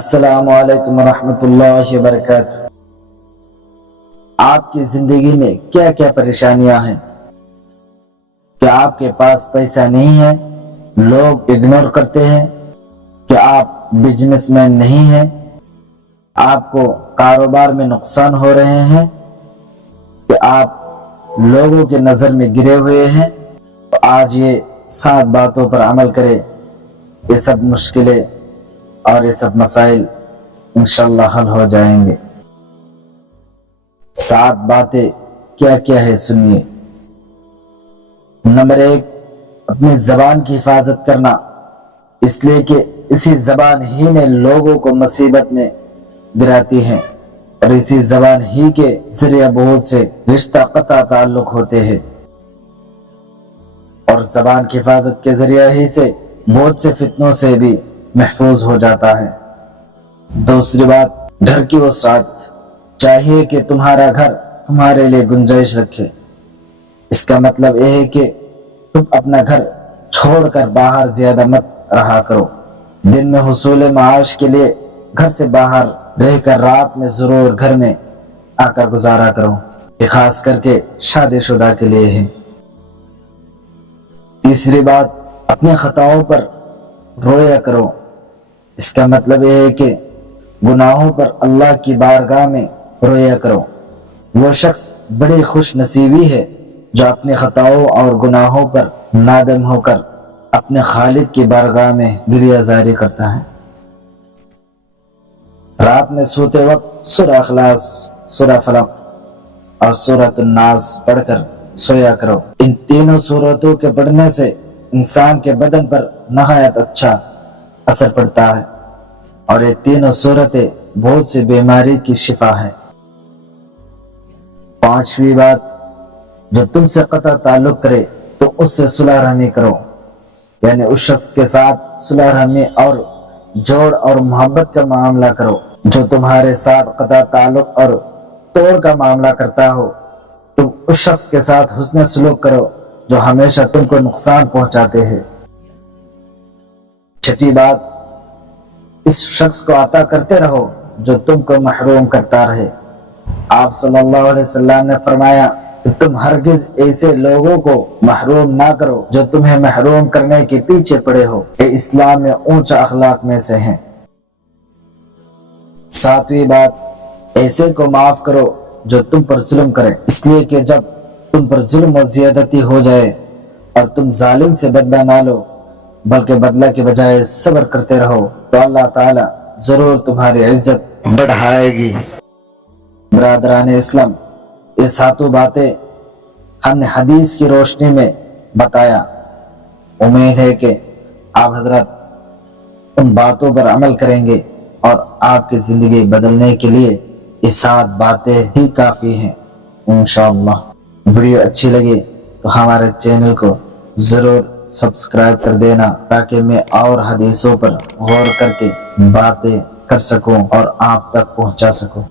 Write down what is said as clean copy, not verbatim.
السلام علیکم ورحمۃ اللہ وبرکاتہ۔ آپ کی زندگی میں کیا کیا پریشانیاں ہیں؟ کیا آپ کے پاس پیسہ نہیں ہے؟ لوگ اگنور کرتے ہیں؟ کیا آپ بزنس مین نہیں ہیں؟ آپ کو کاروبار میں نقصان ہو رہے ہیں؟ کہ آپ لوگوں کے نظر میں گرے ہوئے ہیں؟ تو آج یہ 7 باتوں پر عمل کریں۔ یہ سب مشکلیں اور یہ سب مسائل انشاءاللہ حل ہو جائیں گے۔ 7 باتیں کیا کیا ہے سنیے۔ نمبر 1، اپنی زبان کی حفاظت کرنا، اس لیے کہ اسی زبان ہی نے لوگوں کو مصیبت میں گراتی ہے، اور اسی زبان ہی کے ذریعہ بہت سے رشتہ قطع تعلق ہوتے ہیں، اور زبان کی حفاظت کے ذریعہ ہی سے بہت سے فتنوں سے بھی محفوظ ہو جاتا ہے۔ دوسری بات، گھر کی وسعت، چاہیے کہ تمہارا گھر تمہارے لیے گنجائش رکھے۔ اس کا مطلب یہ ہے کہ تم اپنا گھر چھوڑ کر باہر زیادہ مت رہا کرو۔ دن میں حصول معاش کے لیے گھر سے باہر رہ کر رات میں ضرور گھر میں آ کر گزارا کرو۔ یہ خاص کر کے شادی شدہ کے لیے ہے۔ تیسری بات، اپنے خطاؤں پر رویا کرو۔ اس کا مطلب یہ ہے کہ گناہوں پر اللہ کی بارگاہ میں رویا کرو۔ وہ شخص بڑی خوش نصیبی ہے جو اپنے خطاؤں اور گناہوں پر نادم ہو کر اپنے خالق کی بارگاہ میں گریہ زاری کرتا ہے۔ رات میں سوتے وقت سورہ اخلاص، سورہ فلق اور سورۃ الناس پڑھ کر سویا کرو۔ ان تینوں سورتوں کے پڑھنے سے انسان کے بدن پر نہایت اچھا اثر پڑتا ہے، اور یہ تینوں سورتیں بہت سی بیماری کی شفا ہے۔ 5ویں بات، جو تم سے قطع تعلق کرے تو اس سے صلح رحمی کرو، یعنی اس شخص کے ساتھ صلح رحمی اور جوڑ اور محبت کا معاملہ کرو۔ جو تمہارے ساتھ قطع تعلق اور توڑ کا معاملہ کرتا ہو، تم اس شخص کے ساتھ حسن سلوک کرو جو ہمیشہ تم کو نقصان پہنچاتے ہیں۔ 6 بات، اس شخص کو عطا کرتے رہو جو تم کو محروم کرتا رہے۔ آپ صلی اللہ علیہ وسلم نے فرمایا کہ تم ہرگز ایسے لوگوں کو محروم نہ کرو جو تمہیں محروم کرنے کے پیچھے پڑے ہو۔ یہ اسلام میں اونچا اخلاق میں سے ہیں۔ 7ویں بات، ایسے کو معاف کرو جو تم پر ظلم کرے، اس لیے کہ جب تم پر ظلم و زیادتی ہو جائے اور تم ظالم سے بدلہ نہ لو بلکہ بدلہ کے بجائے صبر کرتے رہو تو اللہ تعالی ضرور تمہاری عزت بڑھائے گی۔ برادران اسلام، یہ 7 باتیں ہم نے حدیث کی روشنی میں بتایا۔ امید ہے کہ آپ حضرات ان باتوں پر عمل کریں گے اور آپ کی زندگی بدلنے کے لیے یہ 7 باتیں ہی کافی ہیں انشاءاللہ۔ ویڈیو اچھی لگے تو ہمارے چینل کو ضرور سبسکرائب کر دینا تاکہ میں اور حدیثوں پر غور کر کے باتیں کر سکوں اور آپ تک پہنچا سکوں۔